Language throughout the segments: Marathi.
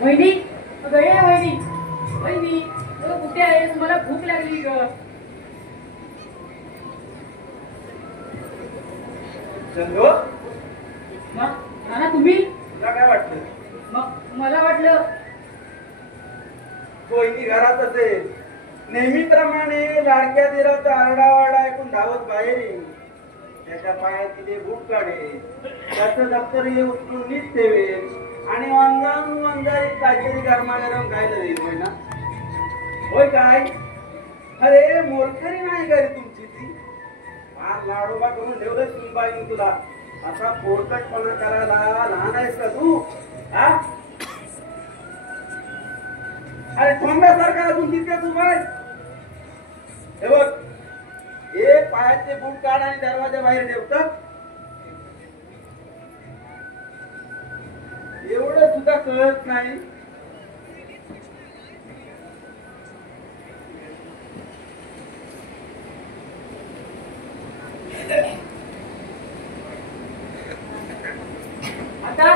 वहिनी गळे वहिनी वहिनी कुठे आहेस? मला भूक लागली ग. चंदू नाना तुम्ही? तुला काय वाटलं? मग मला वाटलं वहिनी घरात असेल. नेहमीप्रमाणे लाडक्या दिराचा आरडावारडा ऐकून धावत बाहेर येईल. त्याच्या पायात तिथे बूट काढेल, त्याचं दप्तर हे उचलून नीट ठेवेल आणि वंजारी काहीतरी गरमागरम खायला देईल. होय ना? होय काय? अरे मोलकरी नाही का रे तुमची ती? फार लाडोबा करून ठेवलंच सुनबाईने तुला. असा पोरकटपणा करायला लहान आहेस का तू? हा? अरे ठोंब्यासारखा अजून तितक्याच उभा आहे. हे बघ, हे पायाचे बूट काढ आणि दरवाजा बाहेर ठेवतात. एवढं सुद्धा कळत नाही. आता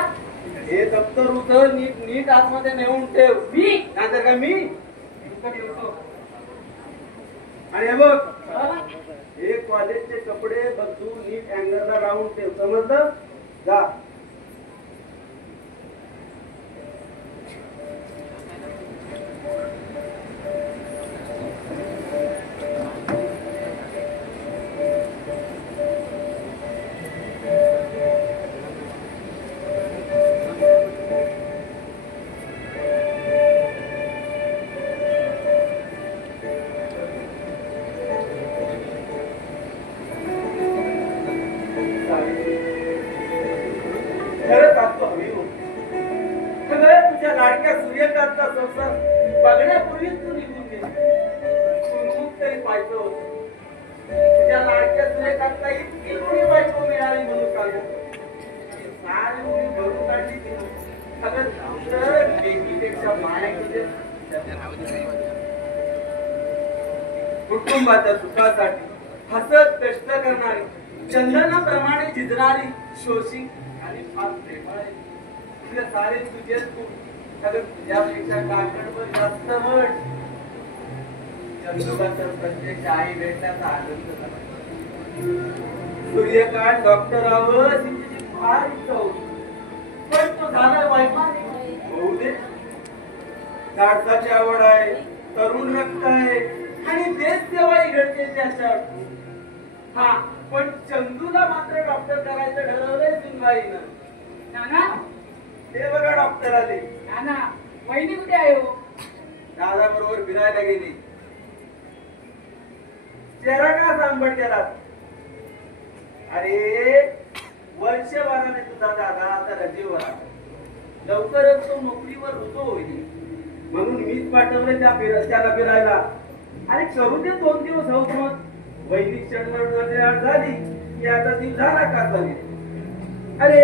हे दप्तर उचल, नीट आतमध्ये नेऊन ठेव. मी नाहीतर काय मी? आणि हे बघ, हे कॉलेजचे कपडे बदलून नीट हँगरला लावून ठेव. समजलं? जा. तुझ्या लाडक्या सूर्यकांतचा संसार बघण्यापूर्वीच तू निघून गेली. सुनमुख तरी पाहिजे होत. तुझ्या लाडक्या सूर्यकांतला इतकी कोणी बायको मिळाली म्हणून सांगत सारी मुली घरून काढली ती. अगं लेकीपेक्षा माया किती. कुटुंबाच्या सुखासाठी हसत कष्ट करणारी, चंदनाप्रमाणे झिजणारी, शोषी आणि फार प्रेमळ आहे. तुझे सारे तुझेच गुण. अगं तुझ्यापेक्षा काकडवर जास्त म्हण. चंदूला तर प्रत्येक आई भेटण्याचा आनंद झाला. सूर्यकांत डॉक्टरावर तिची फार इच्छा होती, पण तो झाला वैमानिक. होऊ दे. धाडसाची आवड आहे, तरुण रक्त आहे आणि देश सेवाही घडते त्याच्यात. हा, पण चंदूला मात्र डॉक्टर करायचं ठरवलंय सुनबाईनं. नाना ते बघा डॉक्टर आले. नाना वहिनी कुठे आहे हो? दादा बरोबर फिरायला गेली. चेहरा का सांबट केला? अरे वर्षभराने तुझा दादा आता रजेवर आला. लवकरच तो नोकरीवर रुजू होईल म्हणून मीच पाठवले त्याला फिरायला. अरे करू दे 2 दिवस होत मग. वैदिक शनिवार झाली की आता ती झाला का झाली. अरे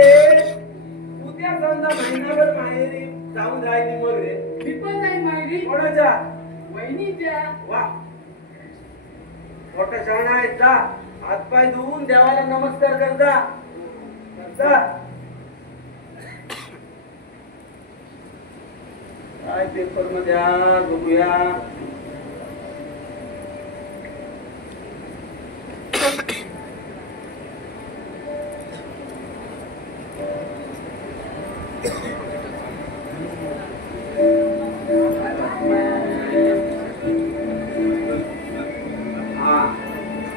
उद्या समजा महिनाभर माहेरी जाऊन राहिली मग रे. मी पण नाही माहेरी. कोणाच्या? वहिनीच्या. वा मोठा शहाणा आहे. जा हातपाय धुवून देवाला नमस्कार कर जा. काय पेपर मध्ये बघूया.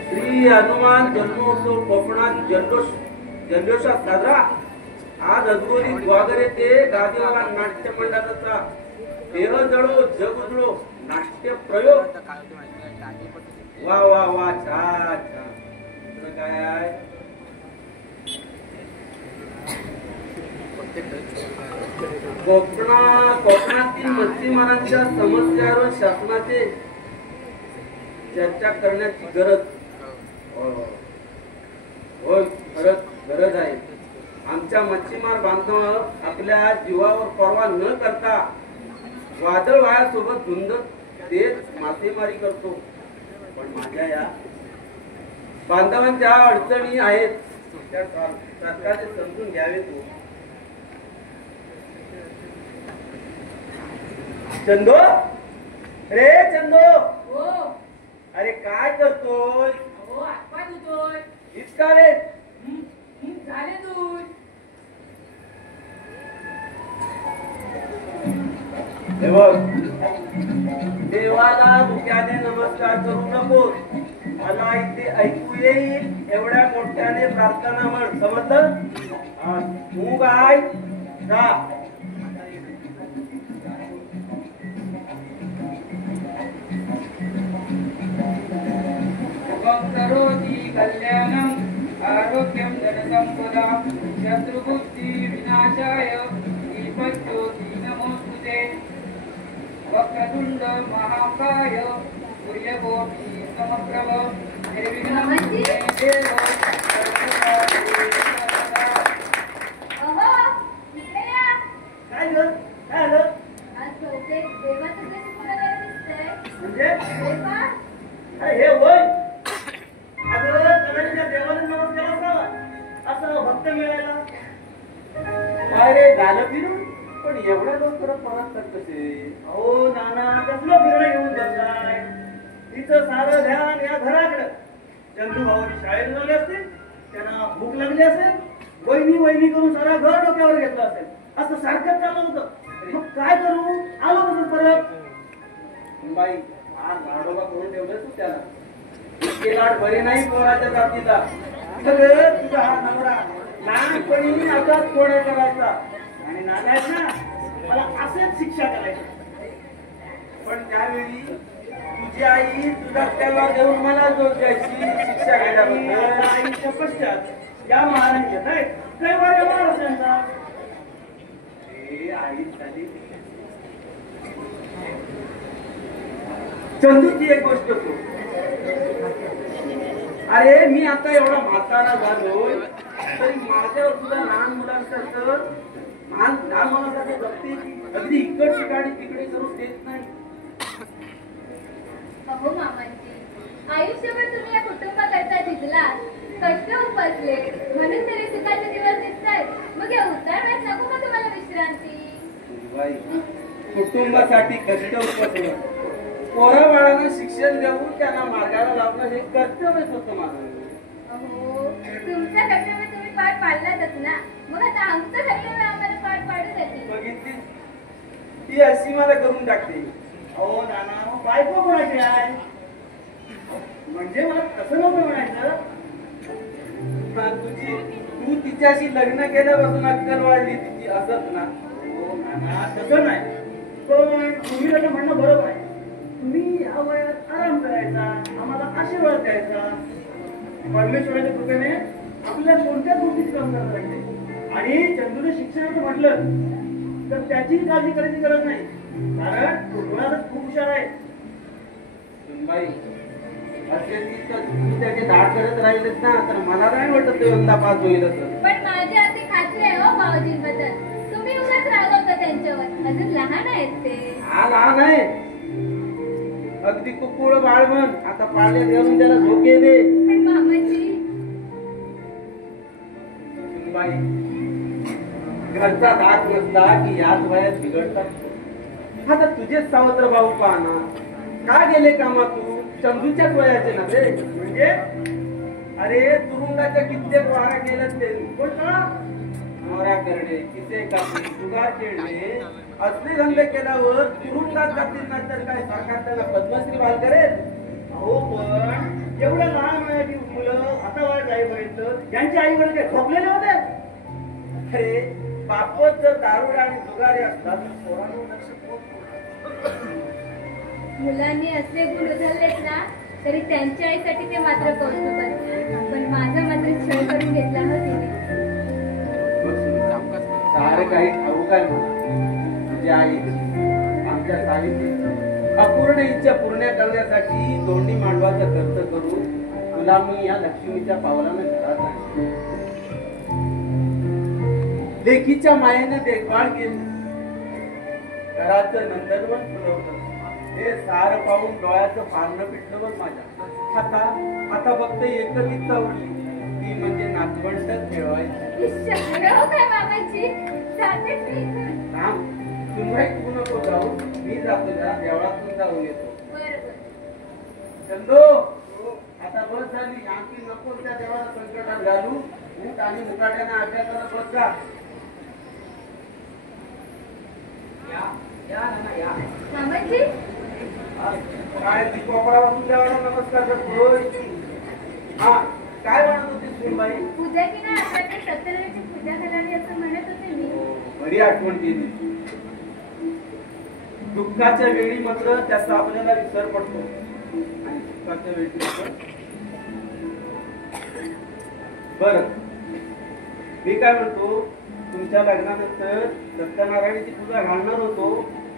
श्री हनुमान जन्मोत्सव कोकणात जल्लोषात साजरा. आज अजगोरी द्वागर येथे गादीवाला नाट्य मंडळाचा देह जळो जग उजळो नाट्य प्रयोग. वा वा वा छान छान. काय आहे? कोकणातील मच्छीमारांच्या समस्यांवर शासनाचे चर्चा करण्याची गरज. होय खरंच गरज आहे. आमच्या मच्छीमार बांधव आपल्या जीवावर पर्वा न करता वादळ वायासोबत धुंद देत मासेमारी करतो. पण माझ्या या बांधवांच्या अडचणी आहेत त्या सरकारने समजून घ्यावे. तू चंदो रे चंदो. हो. अरे काय करतोय? हो हातपाय धुतोय. इतका वेळ झाले दूध. देवाला मुख्याने नमस्कार करू नकोस. मला इथे ऐकू येईल एवढ्या मोठ्याने प्रार्थना म्हण. समजलं? तू काय जा. करोति कल्याणं आरोग्यं धनसंपदां शत्रुबुद्धि विनाशाय दीपज्योति नमोस्तुते. वक्रतुंड महाकाय सूर्यकोटि समप्रभ निर्विघ्नं मे देव काय ग? काय आलं? म्हणजे हे होय. अगं कल्याणच्या देवाला नमस्कार असावा असं भक्त मिळायला. अरे झालं फिरून. पण एवढ्या लवकर परत कसे? हो नाना कसलं फिरणं घेऊन बसलाय. तिचं सारं ध्यान या घराकडं. चंदू भाऊनी शाळेत झाले असतील. त्यांना भूक लागली असेल. वहिनी करून सारा घर डोक्यावर घेतलं असेल. असं सारखं चाललं होतं. मग काय करू? आलो तसं परत. बाई आज लाडोबा करून ठेवलं तू त्याला. इतके लाड बरे नाही पोराच्या जातीला. सगळं तुझा हा नवरा लहानपणी आता कोण्या करायचा आणि नागायच ना मला असेच शिक्षा करायची. पण त्यावेळी तुझी आई तुझा त्याला देऊन मला जोड द्यायची शिक्षा घ्यायला. आईच्या पश्चात या महाराज घेत आहे कैवार महाराजांचा. आई झाली चंदूची एक गोष्ट तू. अरे मी आता एवढा म्हातारा झालोय तरी माझ्यावर सुद्धा लहान मुलांसारखं लहान मुलांसारखं जगते. अगदी इकडची गाडी तिकडे करून देत नाही. अहो मामांजी, आयुष्यभर तुम्ही या कुटुंबाकरता झिजलात, कष्ट उपसले म्हणून तरी सुखाचे दिवस दिसतायत. मग या उतारवयात नको का तुम्हाला विश्रांती? कुटुंबासाठी कष्ट उपसणं, पोरा बाळांना शिक्षण देऊन त्यांना मार्गाला लावणं हे कर्तव्यच होतं माझं. अहो तुमचं कर्तव्य तुम्ही पार पाडलातच ना. मग आता आमचं कर्तव्य आम्हाला पार पाडू द्यायची. बघितली ती अशी मला करून टाकते. अहो नाना बायको कोणाची आहे म्हणजे मला कसं नव्हतं म्हणायचं. तू तिच्याशी लग्न केल्यापासून अक्कल वाढली तिची असत ना. हो नाना तसं नाही पण तुम्ही म्हणणं बरोबर आहे. तुम्ही या वयात आराम करायचा, आम्हाला आशीर्वाद द्यायचा. परमेश्वराच्या कृपेने आपल्या कोणत्याच गोष्टीची कमतरता नाही. आणि चंदूने शिक्षणाचं म्हटलं तर त्याची काळजी करायची गरज नाही, कारण तो मुळातच खूप हुशार आहे. सुनबाई, तुम्ही त्याचे धाड करत राहिलेत ना तर मला नाही वाटत ते यंदा पास होईल असं. पण माझी अशी खात्री आहे हो भाऊजींबद्दल. तुम्ही उगाच रागवता त्यांच्यावर. अजून लहान आहेत ते. हा लहान आहे, अगदी कुकुळ बाळ म्हण. आता पाळण्यात घालून त्याला झोके दे. पण मामाजी, सुनबाई, घरचा धाक नसला की याच वयात बिघडतात. आता तुझेच सावत्र भाऊ पाहना, का गेले कामातून? चंदूच्याच वयाचे ना ते. म्हणजे अरे तुरुंगाच्या कित्येक वारा गेल्यात ते. नवरा करणे, किसे कापणे, जुगार खेळणे असले धंदे केल्यावर तुरुंगात जातील नंतर काय सरकार त्यांना पद्मश्री बाल करेल? हो, पण एवढ्या लहान वयाची मुलं आता वय जाईपर्यंत यांचे आई वडील काय झोपलेले होते? अरे बापच जर दारुड आणि जुगारी असतात तर पोरांवर लक्ष कोण? मुलांनी असले गुण उधळलेत ना तरी त्यांच्या आईसाठी ते मात्र कौतुक. पण माझा मात्र छळ करून घेतला हो तिने. सारं काही ठाऊ काय म्हणा, तुझ्या आईची, आमच्या साईची अपूर्ण इच्छा पूर्ण करण्यासाठी दोंडी मांडवाचा खर्च करू तुला मी या लक्ष्मीच्या पावलानं घरात आणले. लेकीच्या मायेनं देखभाल केली, घराचं नंदनवन फुलवलं. हे सारं पाहून डोळ्याचं पारणं पिटलं बघ माझ्या. आता फक्त एकच इच्छा उरली, ती म्हणजे नातवंड खेळवायची. काय मामाजी, जातेच मी. थांब, तुम्ही तू नको जाऊ, मी जातो त्या देवळातून जाऊन येतो. बरोबर. चंदू, आता बस झाली, आणखी नको त्या देवाला संकटात घालू. ऊट आणि मुकाट्याने अभ्यासाला बस जा. मामाजी, काय ती कोपरा वाजून देवाला नमस्कार करतोय? हा, काय म्हणत होती सुनबाई? पूजा की ना आता सत्यनारायणची पूजा करावी असं म्हणत होते मी. बरी आठवण केली. दुःखाच्या वेळी मात्र त्याचा आपल्याला विसर पडतो आणि सुखाच्या वेळी बर. मी काय म्हणतो, तुमच्या लग्नानंतर सत्यनारायणाची पूजा घालणार होतो,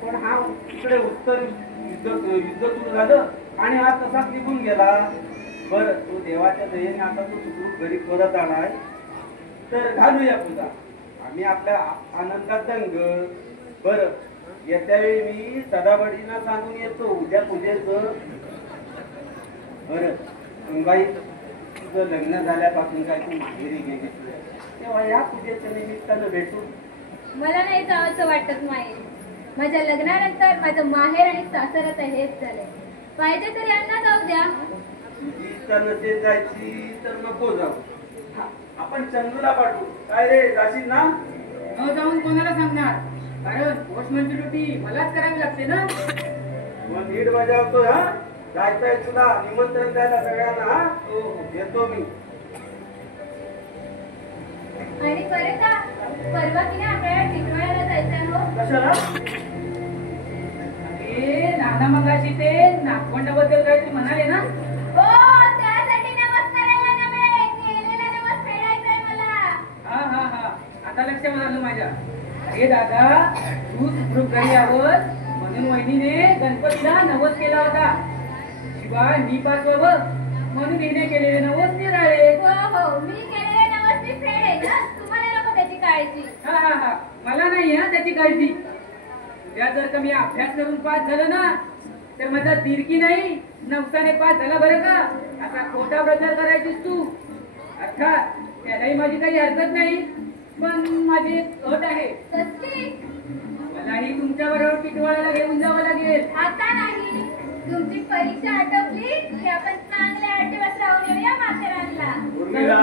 पण हा इकडे उत्तर युद्ध सुरू झालं आणि हा तसाच निघून गेला. बर, तो देवाच्या दयेने आता तो सुखरूप घरी परत आलाय, तर घालूया पूजा. आम्ही आपल्या आनंदात दंग. बर, येत्या वेळी मी सदाबडींना सांगून येतो उद्या पूजेचं. बर बाई, तुझं लग्न झाल्यापासून काय तू माहेरी गेली, तेव्हा या पूजेच्या निमित्तानं भेटू. मला नाही जावंसं वाटत माहेर. माझ्या लग्नानंतर माझं माहेर आणि सासर आता हेच झालंय. पाहिजे तर यांना जाऊ द्या. तुझी इच्छा नसेल जायची तर नको जाऊ. आपण चंदूला पाठवू. काय रे, जाशील ना? न जाऊन कोणाला सांगणार, कारण पोस्टमनची ड्युटी मलाच करावी लागते ना. मग नीट बजावतो. हा, जायचंय तुला निमंत्रण द्यायला सगळ्यांना. हा, येतो मी. आणि बरं का, परवा की ना आपल्याला टिटवाळ्याला जायचंय हो. कशाला? अरे नाना मगाशी ते नागपंडाबद्दल काहीतरी म्हणाले ना. हो, त्यासाठी नमस करायला नव्हे, केलेला नमस फेडायचाय मला. हा हा हा, आता लक्षात आलं माझ्या. अरे दादा, तू सुखरूप घरी यावं म्हणून वहिनीने गणपतीला नवस केला होता. शिवाय मी पाचवावं म्हणून हिने केलेले नवस निराळे. हो हो, मी केलेले नमस मी फेडेन ना. तुम्हाला नको त्याची काळजी. हा हा हा, मला नाही हा त्याची काळजी. उद्या जर का मी अभ्यास करून पास झालं ना तर माझा तिरकी नाही, नवसाने पास झाला बरं का, असा खोटा प्रचार करायचीस तू. अर्थात त्यालाही माझी काही हरकत नाही, पण माझी एक अट आहे. कसली? मलाही तुमच्या बरोबर टिटवाळ्याला घेऊन जावं लागेल. आता नाही. तुमची परीक्षा आटोपली की आपण चांगल्या 8 दिवस राहून येऊया माथेरानला. उर्मिला,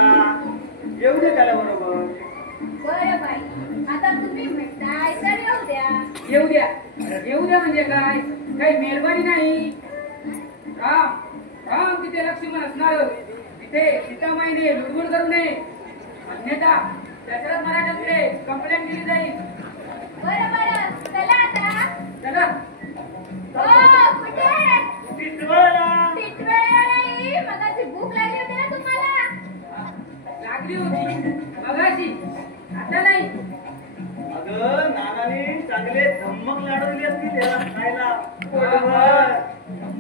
येऊ दे त्याला बरोबर. बरं बाई, आता तुम्ही म्हणताय तर येऊ द्या. येऊ द्या. येऊ द्या म्हणजे काय, काही मेहरबानी नाही. राम राम तिथे लक्ष्मण असणार, तिथे सीतामाईने लुडबुड करू नये, अन्यथा दशरथ महाराजांकडे कंप्लेंट दिली जाईल. बरं बरं, चला आता. चला. हो, कुठे? अगं नानाने चांगले धम्मक लाडू दिले असतील त्याला खायला पोटभर.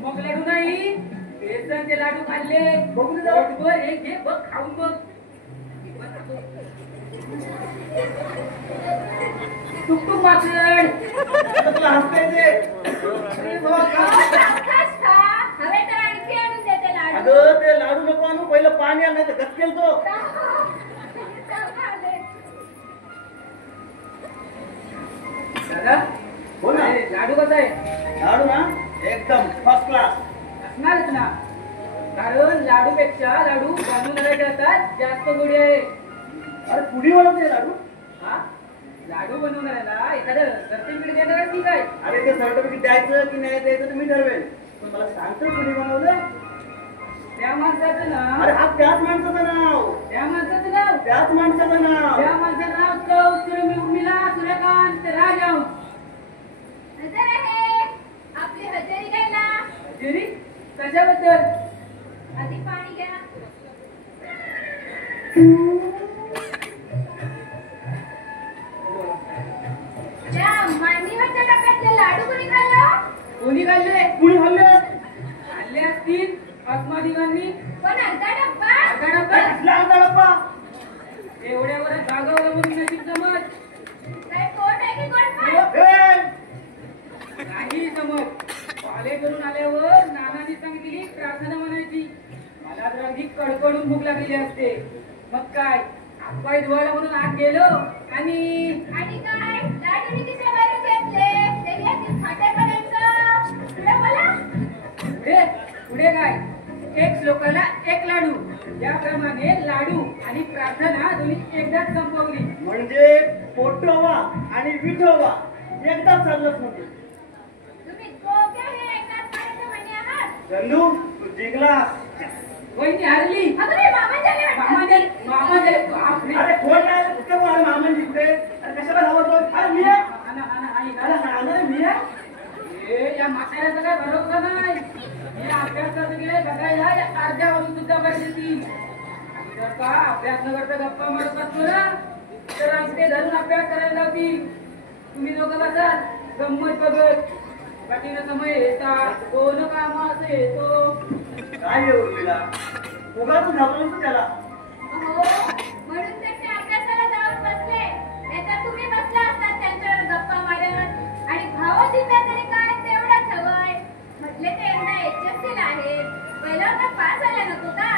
मग लाडू नाही बेसनचे लाडू खाल्ले. बघू दे जरा. पोटभर एक घे बघ खाऊन बघ. टुकटुक माकड. आता तुला हसता येते. अरे बाबा, का? सावकाश खा. हवे तर आणखी आणून देते लाडू. अगं ते लाडू नको आणू, पहिलं पाणी आण, नाही तर गचकेल तो. दादा हो ना. अरे, लाडू कसा आहे? लाडू ना एकदम फर्स्ट क्लास. असणारच ना, कारण लाडूपेक्षा लाडू बनवणारे असतात जास्त गोडी आहे. अरे पुढे बनवते लाडू. हा लाडू बनवणाऱ्याला एखादं सर्टिफिकेट देणार की काय? अरे ते सर्टिफिकेट द्यायचं की नाही द्यायचं तुम्ही ठरवेल, पण मला सांगतो कुणी बनवलं. त्या माणसाचं अरे नाव, हा त्याच माणसाचं नाव, त्या माणसाचं नाव, त्याच माणसाचं नाव. त्या माणसाचं नाव कौस्तुभ उर्मिला सूर्यकांत राजहंस. हजर आहे. आपली हजेरी घ्यायला. हजेरी कशाबद्दल? आधी पाणी घ्या. त्या मांडीवरच्या डब्यातले लाडू कोणी खाल्लं? कोणी खाल्ले? कुणी हल्ले? खाल्ले असतील अस्मादिगांनी. पण अर्धा डब्बा. अर्धा डब्बा? कसला अर्धा डब्बा? एवढ्यावर जागावर म्हणून नशीब जमत काय पोट आहे की कोण पण? ए! नाही जमत. पाले करून आल्यावर नानांनी सांगितली प्रार्थना म्हणायची. मला तर अगदी कडकडून भूक लागलेली असते. मग काय हातपाय धुवायला म्हणून आत गेलो आणि आणि काय लाडूनी किशा भरून घेतले. ते घेतील खाटेपर्यंत. पुढे बोला. पुढे पुढे काय एक श्लोकाला एक लाडू, याप्रमाणे लाडू आणि प्रार्थना दोन्ही एकदाच संपवली. म्हणजे पोटोवा आणि विठोवा एकदाच चाललंच नव्हते. तुम्ही दोघेही एकाच पाण्याचे म्हणे आहात. चंदू तू जिंकलास. वहिनी हरली. अगं मी मामा झाले वाटतं. मामा बापरे. अरे कोण नाही कुठे बोल मामन जिंकते. अरे कशाला घाबरतो. अरे मी आहे. हाना, हाना, हानी, अरे हाना. हा ना मी आहे. ए, या म्हाताऱ्याचा काय भरोसा नाही. हे अभ्यास करत गेले बघायला या अर्ध्यावरून सुद्धा बरं देतील. आणि जर का अभ्यास न करता गप्पा मारत बसलो ना तर रस्ते धरून अभ्यास करायला लावतील. तुम्ही दोघं बसा गंमत बघत. कठीण समय येतात कोण काम असं येतो. काय आहे उर्मिला, उगा तू घाबरतो त्याला. हो म्हणून तर ते अभ्यासाला जाऊन बसले. नाहीतर तुम्ही बसला असतात त्यांच्यावर गप्पा मारत. आणि भाव जिल्हा तरी काय तेवढाच हवंय. म्हटले ते यंदा HSC ला आहेत. पहिला होता पास झाला नको का?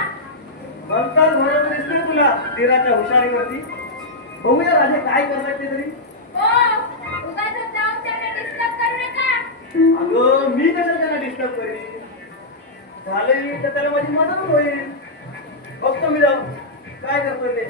भलताच भरोसा दिसतोय तुला धीराच्या हुशारीवरती. बघूया राजे काय करतात ते तरी. हो उगाचच जाऊन त्यांना डिस्टर्ब करू नका. अगं मी कशाला त्याला डिस्टर्ब करेन. झालंय तर त्याला माझी मदत होईल. बघतो मी जाऊ काय करतोय ते.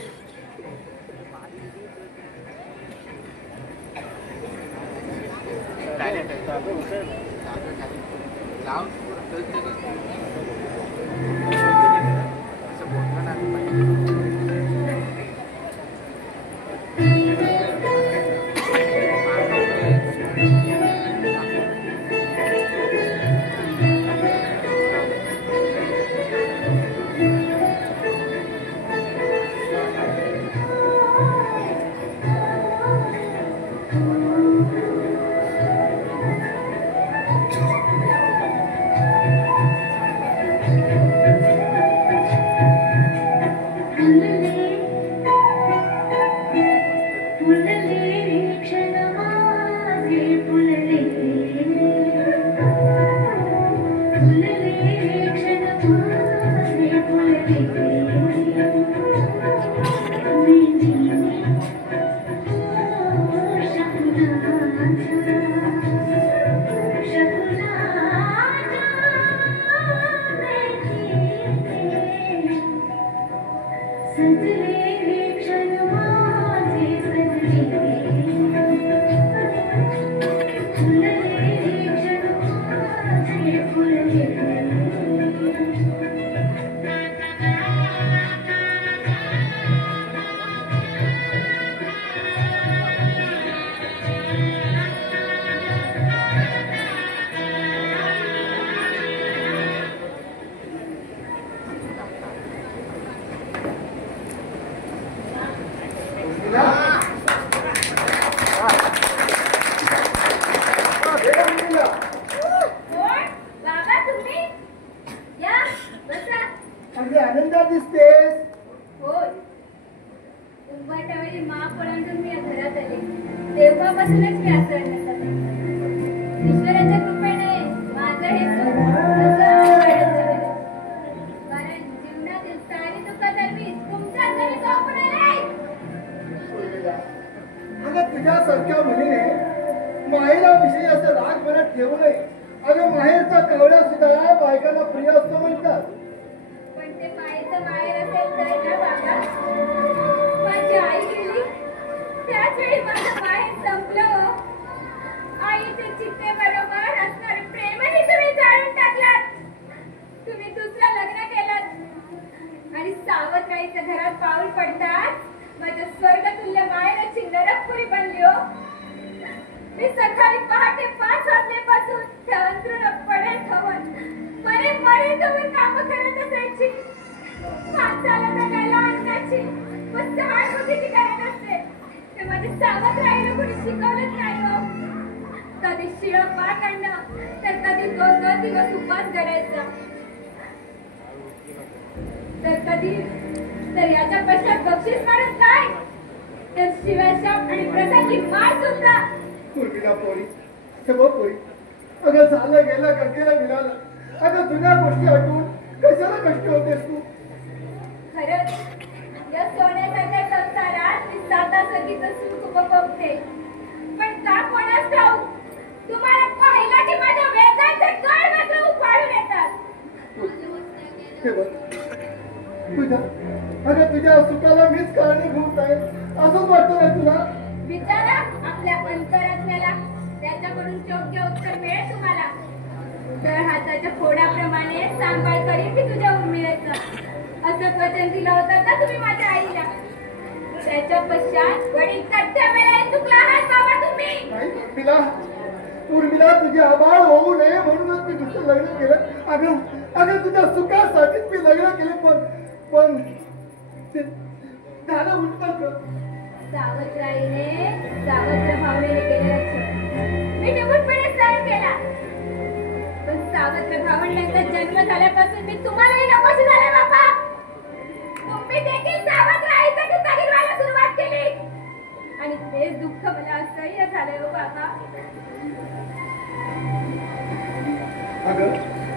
तेव्हापासूनच मी असं नसत ईश्वराच्या कृपेने माझं हे सुख असं वाढत झालेलं. कारण जीवनातील सारी दुःख तर मी तुमच्या घरी सोपून आले. अगं तुझ्यासारख्या मुलीने माहेराविषयी असं राग मनात ठेवू नये. अगं माहेरचा कवड्या सुद्धा बायकांना प्रिय असतो म्हणतात. पण ते मायेचं माहेर असेल तर ना बाबा, माझी आई गेली त्याच वेळी माझं माहेर संपलं हो. आईचे चित्तेबरोबर असणारे प्रेमही तुम्ही जाळून टाकलात. तुम्ही दुसरं लग्न केलं आणि सावत्राईच्या घरात पाऊल पडताच माझ्या स्वर्गतुल्य माहेराची नरकपुरी बनली हो. मी सकाळी पहाटे 5 वाजल्यापासून त्या अंथरुणात पडेल ठेवून मरे तुम्ही कामं करत असायची. माणसाला जगायला अन्नाची व सहानुभूतीची गरज असते. ते माझे सावत्र आईला कोणी शिकवलंच नाही हो. कधी शिळं पाक आणणं तर कधी 2 दिवस उपवास करायचा तर याच्या पश्चात बक्षीस मारत काय तर शिवाय शाप आणि प्रसंगी मार सुद्धा. पूर्वीला पोरी सगळं पोरी अगं झालं गेलं गंगेला मिळालं. अगं जुन्या गोष्टी आठवून कशाला कष्ट होतेस तू. खरंच या सोन्यासारख्या संसारात मी सातासगीचं सुख उपभोगते. पण का कोणास ठाऊक तुम्हाला पाहिलं की माझ्या वेदांचे कळ मात्र उफाळून येतात. हे बघ तुझ्या सुखाला मीच कारणीभूत आहे असंच वाटतं ना तुला. विचारा आपल्या अंतरात्म्याला, त्याच्याकडून योग्य उत्तर मिळेल तुम्हाला. तर हाताच्या फोडाप्रमाणे सांभाळ करीन मी तुझ्या उर्मिळेचं असं वचन दिलं होतं का तुम्ही माझ्या आईला. त्याच्या पश्चात वडील सध्या वेळेला चुकला आहात बाबा तुम्ही. नाही उर्मिला तुझी आभाळ होऊ नये म्हणूनच मी दुसरं लग्न केलं. अगं तुझ्या सुखासाठीच मी लग्न केलं. पण ते झालं उलटं. सावत्राईने सावत्र भावनेने केलेला छळ मी निमूटपणे सहन केला. पण सावत्र भावंडांचा जन्म झाल्यापासून मी तुम्हालाही नकोशी झाले बाबा. तुम्ही देखील सावत्र आईसाठी तगीर व्हायला सुरुवात केली आणि तेच दुःख मला असह्य झालंय हो बाबा. अगं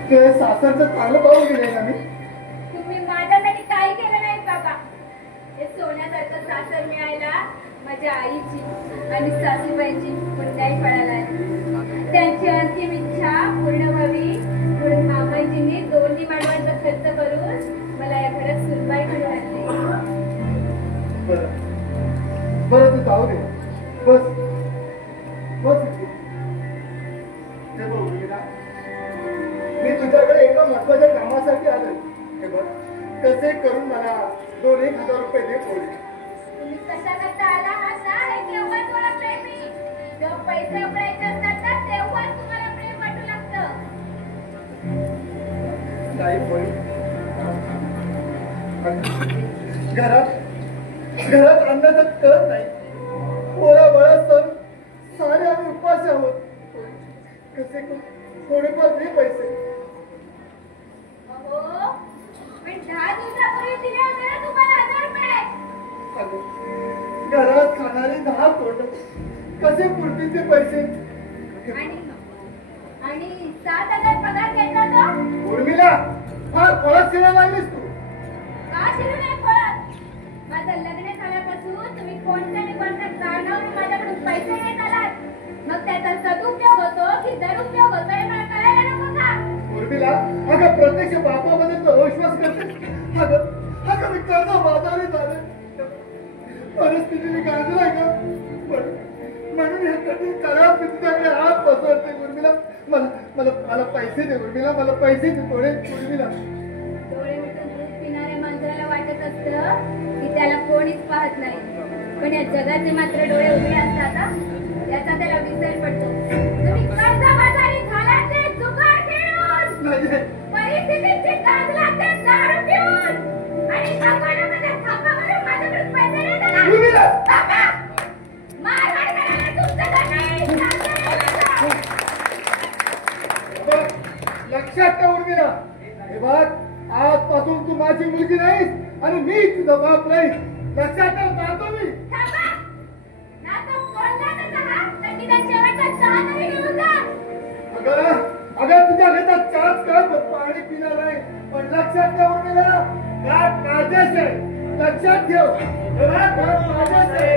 ते सासरचं चांगलं पाहून गेले ना मी. तुम्ही माझ्यासाठी काही केलं नाही बाबा. हे सोन्यासारखं सासर मिळायला माझ्या आईची आणि सासूबाईंची कोणत्याही फळाला आहे. त्यांची अंतिम इच्छा पूर्ण व्हावी म्हणून मामाजींनी 2 मांडवांचा खर्च करून मला या घरात सुनबाई म्हणून आणले. बरं तू जाऊ दे. बस बस मी तुझ्याकडे एका महत्वाच्या कामासाठी आलोय. हे बघ कसे करून मला 2-1 हजार रुपये दे थोडे. तुम्ही कशा करता आला आहात ना हे तेव्हाच मला प्रेम आहे. जेव्हा पैसे उकळायचे असतात ना तेव्हाच तुम्हाला प्रेम वाटू लागतं. नाही पोरी घरात अन्नाचं कळत नाही. पोरा बळा सण सारे आम्ही उपास आहोत. कसे थोडेफार दे पैसे. अहो पण 10 दिवसापूर्वी दिले होते ना तुम्हाला 1000 रुपये. घरात खाणारे 10 तोंड कसे पुरतील ते पैसे. आणि 7,000 पगार घेतला तो. उर्मिला फार पळत शिरायला लागलीस तू. का शिरू नाही पळत. माझं लग्न झाल्यापासून तुम्ही कोणत्या कारणावरून माझ्याकडून पैसे घेत आलात. मग त्याचा सदुपयोग होतो की दुरुपयोग होतो हे मला कळायला नको का. उर्मिला अगं प्रत्यक्ष बापाबद्दल तो अविश्वास करते. अगं मी कर्ज बाजारी झाले. परिस्थितीने गाजलाय का म्हणून हे कधी खराब तुझ्याकडे हात पसरते. उर्मिला मला पैसे दे. उर्मिला मला पैसे दे थोडे. उर्मिला डोळे मिटून दूध पिणाऱ्या माणसाला वाटत असतं की त्याला कोणीच पाहत नाही. पण या जगाचे मात्र डोळे उघडे असतात याचा त्याला विसर पडतो. तुम्ही कर्जबाजारी झालात ते जुगार खेळून, परिस्थितीची गाजला ते दारू पिऊन आणि सामानामध्ये थापा मारून माझ्याकडून पैसे घेत आलात. बाबा मारहाण करायला तुमचं घर नाही. लक्षात ठेव उर्मिला. हे बघ आजपासून तू माझी मुलगी नाहीस आणि मी तुझा बाप नाही. लक्षात ठेव. जातो मी. थांबा. ना तो बोलला तर अगं तुझ्या घरात चहाच काय पाणी पिणार नाही पण लक्षात ठेव उर्मिला गाठ माझ्याच आहे लक्षात ठेव गाठ माझ्याच आहे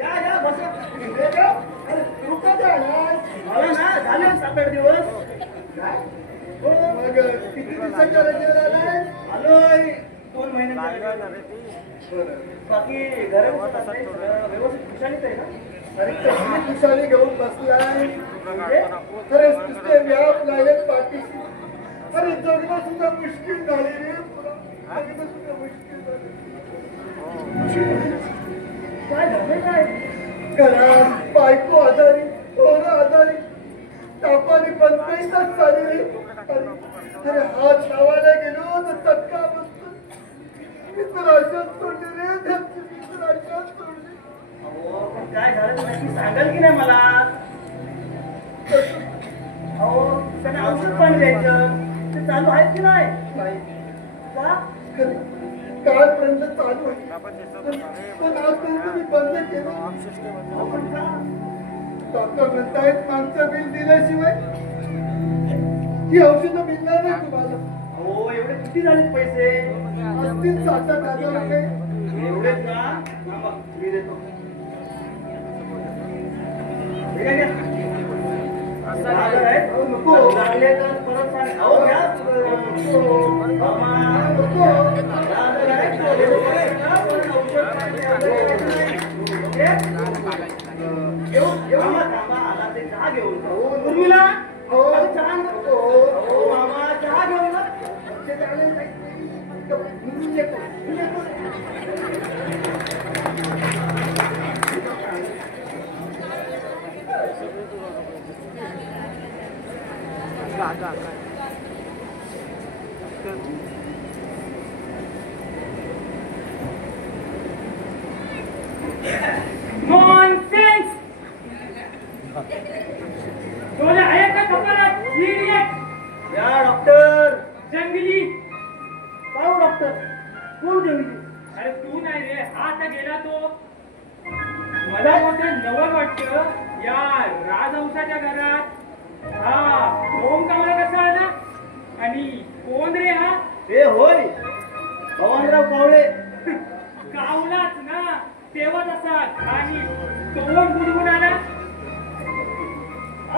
या बसा. तुका झालास मला ना झाले 7-8 दिवस. मग किती दिवसाच्या रजेवर आलाय आलोय 2 महिने. बाकी घर व्यवस्थित खुशालीच आहे ना? अरे कसली खुशाली घेऊन बसलाय खरंच तुझे व्याप लागलेत पाठीशी अरे जगणं सुद्धा मुश्किल झाली रे जगणं सुद्धा मुश्किल झाली काय झालं काय? घरात बायको आजारी पोरं आजारी तापाने बनपेतच चालली रे अरे हात लावायला गेलो तर चटका बसतो मी तर अशाच सोडली रे त्यांची मी तर अशाच सोडली अहो, पण काय झालं ते नक्की सांगाल की नाही मला? अहो त्यांना औषध पाणी द्यायचं ते चालू आहेत की नाही? नाही का? कालपर्यंत चालू आहे पण आजपर्यंत मी बंद केलं आपण का? डॉक्टर म्हणतायत मागचं बिल दिल्याशिवाय ही औषधं मिळणार नाही तुम्हाला अहो एवढे किती झाले पैसे? असतील 7,000 रुपये एवढेच ना? थांबा, मी देतो. हे घ्या, घ्या. 10,000 आहेत. नको. लागले तर परत सांग. अहो, घ्या. मामा. नको 10,000 आहेत. परत औषध पाणी द्यायचं. ओके? थांबा, थांबा. आला ते चहा घेऊन जा. उर्मिला, अहो, चहा नको. अहो, मामा, चहा घेऊन जा. ते चालेल नाही. मी येतो. नॉनसेन्स तुला आहे का कपाळात इडियट या डॉक्टर. जंगली काय हो डॉक्टर? कोण जेवली? अरे तू नाही रे हा आता गेला तो मला मात्र नवल वाटतं या राजहंसाच्या घरात हा ओम कामाला कसा आला आणि कोण रे हा हे होय भवानराव कावळे. कावलाच ना तेव्हाच असा आणि तोंड बुडबुड आला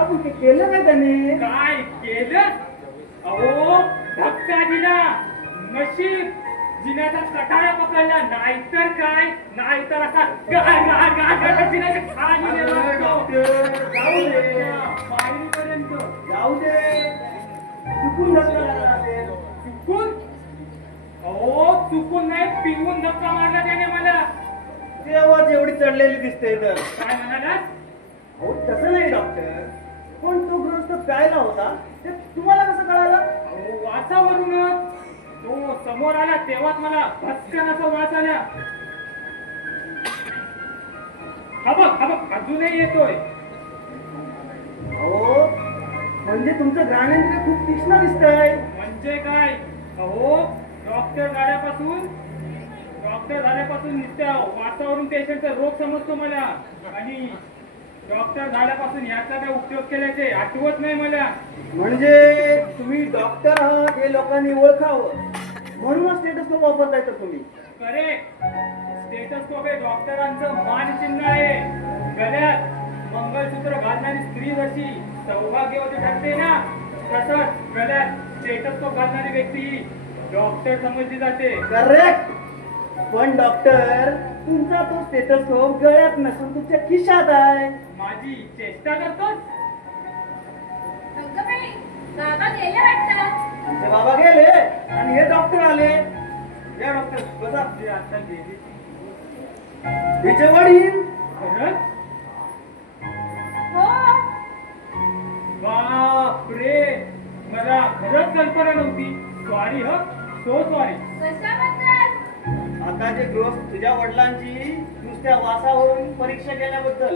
आपण ते केलं काय त्याने? काय केलं अहो धक्का दिला नशीब जिन्याचा कटाळा पकडला नाहीतर काय नाहीतर असा जिन्याच्या खाली नेला असतो. जाऊ दे. पायरीपर्यंत जाऊ दे. चुकून धक्का लागला असेल. चुकून अहो चुकून नाही पिऊन धक्का मारला त्याने मला तेव्हाच एवढी चढलेली दिसते तर. काय म्हणालास हो तसं नाही डॉक्टर. पण तो गृहस्थ प्यायला होता ते तुम्हाला कसं कळालं? अहो वासावरूनच तो समोर आला तेव्हाच मला भस्कन असा वास आला हा बघ अजूनही येतोय हो म्हणजे तुमचं घाणेंद्रिय खूप तीक्ष्ण दिसतंय. म्हणजे काय अहो डॉक्टर झाल्यापासून नुसत्या वासावरून पेशंटचा रोग समजतो मला आणि डॉक्टर झाल्यापासून याचा काय उपयोग केल्याचे आठवत नाही मला म्हणजे तुम्ही डॉक्टर आहात हे लोकांनी ओळखावं म्हणूनच स्टेटस्कोप वापरताय तर तुम्ही. करेक्ट स्टेटस्कोप हे डॉक्टरांचं मानचिन्ह आहे गळ्यात मंगळसूत्र घालणारी स्त्री जशी सौभाग्यवती ठरते ना तसंच गळ्यात स्टेटस्कोप घालणारी व्यक्ती डॉक्टर समजली जाते करेक्ट. पण डॉक्टर तुमचा तो स्टेटस्कोप गळ्यात नसून तुमच्या खिशात आहे. माझी चेष्टा करतोस अगं बाई, बाबा गेले वाटतं. ते बाबा गेले आणि हे डॉक्टर आले. या डॉक्टर बसा. ते आता गेली तिचे वडील. खरंच हो बापरे मला खरंच कल्पना नव्हती सॉरी सो सॉरी कशाबद्दल? आता जे गृहस्थ तुझ्या वडिलांची नुसत्या वासावरून परीक्षा केल्याबद्दल.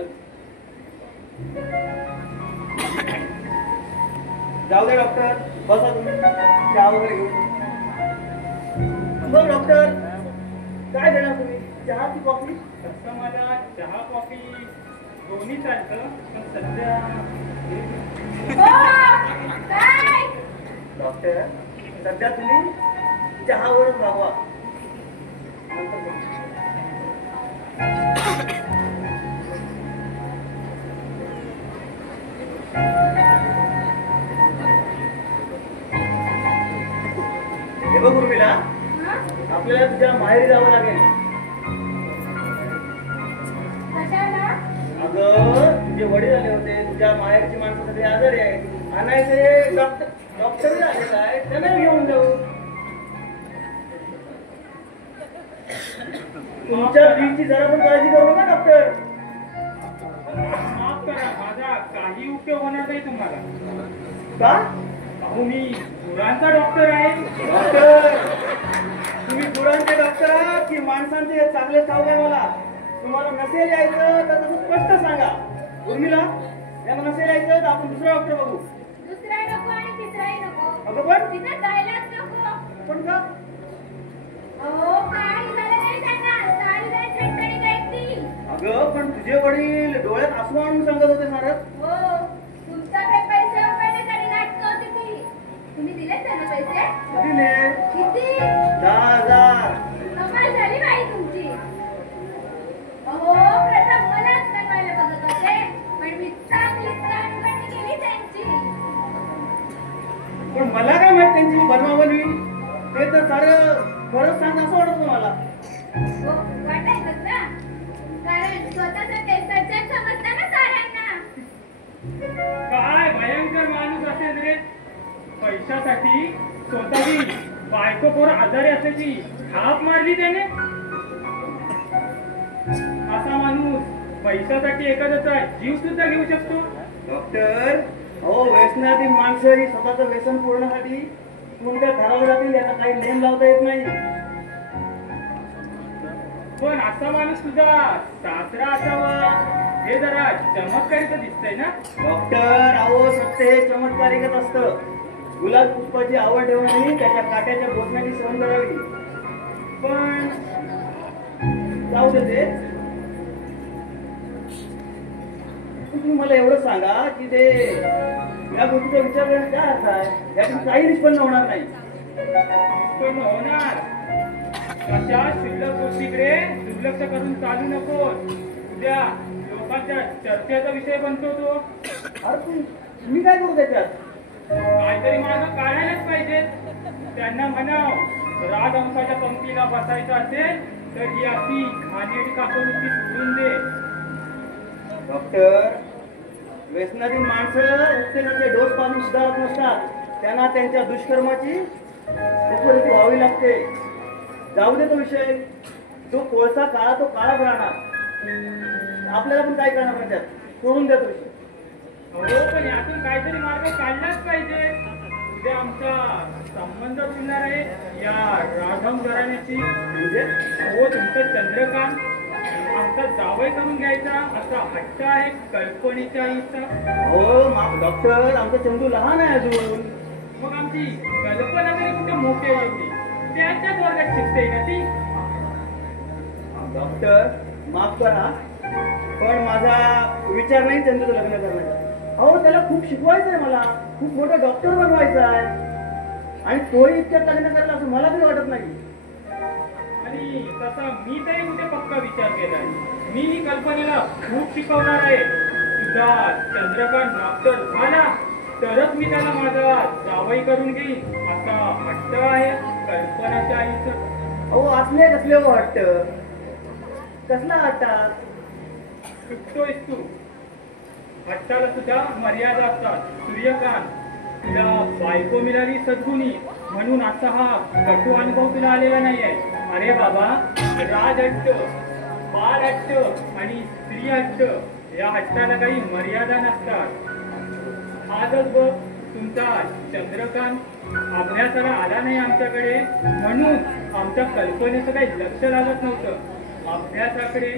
जाऊ दे डॉक्टर बसा तुम्ही चहा वगैरे घेऊन. बघ डॉक्टर काय देणार तुम्ही? चहा की कॉफी? तसं मला चहा कॉफी दोन्ही चालतं पण सध्या हो काय डॉक्टर सध्या तुम्ही चहावरच राहावा. हे बघ उर्मिला, हं? आपल्याला तुझ्या माहेरी जावं लागेल. कशाला अगं तुझे वडील आले होते, तुझ्या माहेरची माणसं सगळी आजारी आहेत. आणायचे डॉक्टर आलेला आहे, त्यांना घेऊन जाऊ. तुमच्या फीची जरा पण काळजी करू नका डॉक्टर. माफ करा, माझा काही उपयोग होणार नाही तुम्हाला. का अहो मी गुरांचा डॉक्टर आहे. डॉक्टर तुम्ही गुरांचे डॉक्टर आहात की माणसांचे? चांगले ठाऊक आहे मला. तुम्हाला नसेल यायचं तर तसं स्पष्ट सांगा. उर्मिला, यांना नसेल यायचं तर आपण दुसरा डॉक्टर बघू. दुसरा नको आणि तिसराही नको अगं पण तिथं जायलाच नको. पण का? अहो काही झालं नाही त्यांना सारी रात ठणठणी गायची. अगं पण तुझे वडील डोळ्यात आसू आणून सांगत होते सारं. हो तुमच्याकडे पैसे उकळण्यासाठी नाटकं होती ती. तुम्ही दिले त्यांना पैसे दिले किती 10,000. कमाल झाली बाई तुमची. अहो प्रथम मलाच बनवायला बघत होते पण मी चांगलीच कानपट्टी केली त्यांची. पण मला काय माहित त्यांची बनवाबनवी. ते तर सारं खरंच सांग असं वाटत मला. हो वाटायचंच ना कारण स्वतःचं ते सज्जन समजतं ना साऱ्यांना. काय भयंकर माणूस असेल रे. पैशासाठी स्वतःची बायको पोर आजारी असल्याची थाप मारली त्याने. असा माणूस पैशासाठी एखाद्याचा जीव सुद्धा घेऊ शकतो. डॉक्टर अहो व्यसनातील माणसं ही स्वतःचं व्यसन पूर्णसाठी कोणत्या ठरवलं जातील याचा काही नेम लावता येत नाही. पण असा माणूस तुझा सासरा असावा हे जरा चमत्कारिक दिसतंय ना. डॉक्टर अहो सत्य हे चमत्कारिकच असतं. गुलाब पुष्पाची आवड ठेवूनही त्याच्या काट्याच्या बोचण्याची सहन करावी. पण जाऊ दे ते. तुम्ही मला एवढं सांगा की ते या गोष्टीचा विचार करण्यात काय अर्थ आहे? यातून काही निष्पन्न होणार नाही. पण होणार. अशा शिल्लक गोष्टीकडे दुर्लक्ष करून चालू नको. उद्या लोकांच्या चर्चेचा विषय बनतो तो. अरे मी काय करू त्याच्यात? काहीतरी मार्ग काढायलाच पाहिजे. त्यांना म्हणाव राजहंसाच्या पंक्तीला बसायचं असेल तर ही अशी घाणेरडी कापडुकी सोडून दे. डॉक्टर व्यसनाधीन माणसं उत्तेजनाचे डोस पासून सुधारत नसतात. त्यांना त्यांच्या दुष्कर्माची उपरीती व्हावी लागते. जाऊ दे तो विषय. जो कोळसा काळा तो काळाच राहणार. आपल्याला पण काय करणार नाही त्यात. सोडून द्या तो विषय. हो पण यातून काहीतरी मार्ग काढलाच पाहिजे. उद्या आमचा संबंध जुळणार आहे या राघव घराण्याची. म्हणजे हो तुमचं चंद्रकांत आमचा जावई करून घ्यायचा असा हट्ट आहे कल्पनेच्या आईचा. हो डॉक्टर आमचा चंदू लहान आहे अजून. मग आमची कल्पना तरी कुठे मोठे येते. त्याच्याच वर्गात शिकते ना ती. डॉक्टर माफ करा पण माझा विचार नाही चंदूचं लग्न करण्याचा. अहो त्याला खूप शिकवायचं आहे मला. खूप मोठा डॉक्टर बनवायचा आहे आणि तोही इतक्यात लग्न करायला असं मला तरी वाटत नाही. आणि तसा मी तरी कुठे पक्का विचार केलाय. मी ही कल्पनेला खूप शिकवणार आहे. तुझा चंद्रकांत डॉक्टर झाला तरच मी त्याला माझा जावई करून घेईन असा हट्ट आहे कल्पनाच्या आईचं. अहो असले कसले वाटत? कसला हट्टा? चुकतोयस तू. हट्टाला सुद्धा मर्यादा असतात. सूर्यकांत तुला बायको मिळाली सद्गुणी म्हणून असा हा कटू अनुभव तुला आलेला नाहीये. अरे बाबा राजहट्ट बाळहट्ट आणि स्त्री हट्ट या हट्टाला काही मर्यादा नसतात. आजच बघ तुमचा चंद्रकांत अभ्यासाला आला नाही आमच्याकडे म्हणून आमच्या कल्पनेचं काही लक्ष लागत नव्हतं अभ्यासाकडे.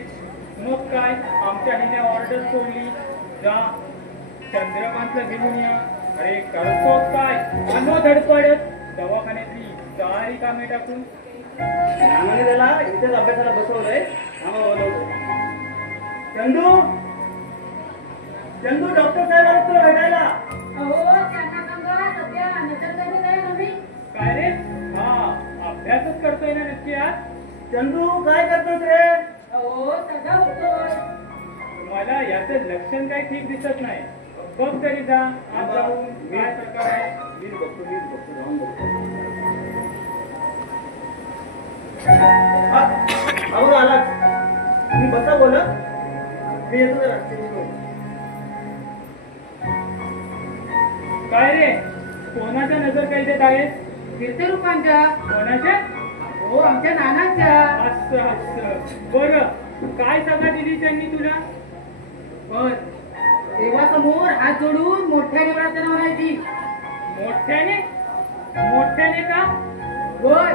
मग काय आमच्या हिने ऑर्डर सोडली जा चंद्रकांतला घेऊन या. अरे करतो काय अनो धडपडत दवाखान्यातली सारी कामे टाकून. रामाने त्याला इथेच अभ्यासाला बसवलंय. आम्हाला बोलवतो. चंदू चंदू डॉक्टर साहेब आले तुला भेटायला. अहो त्यांना सांगा सध्या नजर कमी नाही तुम्ही. काय रे? हा, अभ्यासच करतोय ना नक्की आज? चंदू काय करतोस रे? अहो सदा बघतोय. मला याचं लक्षण काही ठीक दिसत नाही. बघ तरी जा आज जाऊन काय प्रकार आहे. मीच बघतो जाऊन बघतो. अहो आलाच. तुम्ही बसा बोलत. मी येतो जरा. काय रे? कोणाच्या नजर काही देत आहेस? तीर्थरूपांच्या. कोणाच्या? हो आमच्या नानांच्या. असं बरं, काय सल्ला दिली त्यांनी तुला? बर देवासमोर हात जोडून मोठ्याने प्रार्थना म्हणायची. मोठ्याने? मोठ्याने का? वर